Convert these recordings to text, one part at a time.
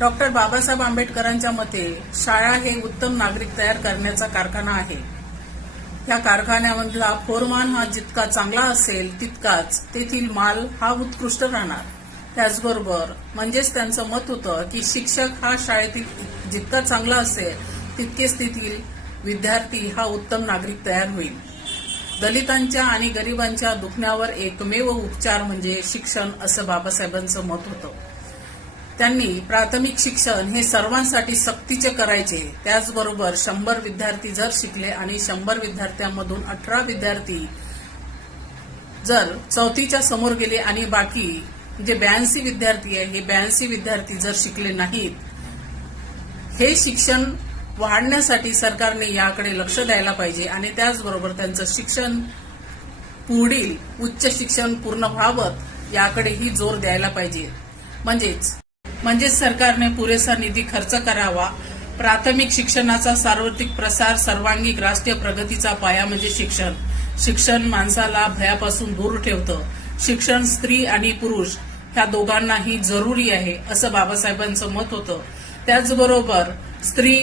Doctor Babasaheb आंबेडकरांच्या मते शाळा हे उत्तम नागरिक तयार करण्याचा कारखाना आहे. या कारखान्यामधला फोरमान हा जितका चांगला असेल तितकाच तेथील माल हा उत्कृष्ट राहणार. त्याचबरोबर म्हणजेच त्यांचं मत होतं की शिक्षक हा शाळेतील जितका चांगला असेल तितकेच तेथील विद्यार्थी हा उत्तम नागरिक तयार होईल. दलितांच्या आणि गरिबांच्या दुखण्यावर एकमेव उपचार म्हणजे शिक्षण असं बाबासाहेबांचं मत होतं. त्यांनी प्राथमिक शिक्षण हे सर्वांसाठी सक्तीचे करायचे. त्याचबरोबर 100 विद्यार्थी जर शिकले आणि 100 विद्यार्थ्यांमधून 18 विद्यार्थी जर चौथीच्या समोर गेले आणि बाकी जे 82 विद्यार्थी आहे हे 82 विद्यार्थी जर शिकले नाहीत, हे शिक्षण वाढण्यासाठी सरकारने याकडे लक्ष द्यायला पाहिजे आणि त्याचबरोबर त्यांचं शिक्षण पुढील उच्च शिक्षण पूर्ण व्हावं याकडेही जोर द्यायला पाहिजे. म्हणजेच सरकारने पुरेसा निधी खर्च करावा. प्राथमिक शिक्षणाचा सार्वत्रिक प्रसार सर्वांगीण राष्ट्रीय प्रगतीचा पाया म्हणजे शिक्षण. शिक्षण माणसाला भयापासून दूर ठेवतं. शिक्षण स्त्री आणि पुरुष ह्या दोघांनाही जरुरी आहे असं बाबासाहेबांचं मत होतं. त्याचबरोबर स्त्री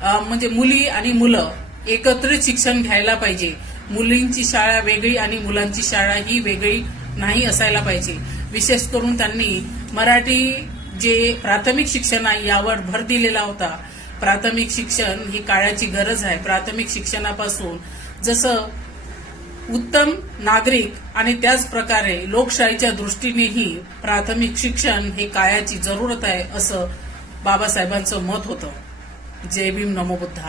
म्हणजे मुली आणि मुलं एकत्रित शिक्षण घ्यायला पाहिजे. मुलींची शाळा वेगळी आणि मुलांची शाळा ही वेगळी नाही असायला पाहिजे. विशेष करून त्यांनी मराठी जे प्राथमिक शिक्षण आहे यावर भर दिलेला होता. प्राथमिक शिक्षण ही काळाची गरज आहे. प्राथमिक शिक्षणापासून जसं उत्तम नागरिक आणि त्याच प्रकारे लोकशाहीच्या दृष्टीनेही प्राथमिक शिक्षण हे काळाची जरूरत आहे असं बाबासाहेबांचं मत होतं. जय भीम, नमो बुद्धाय.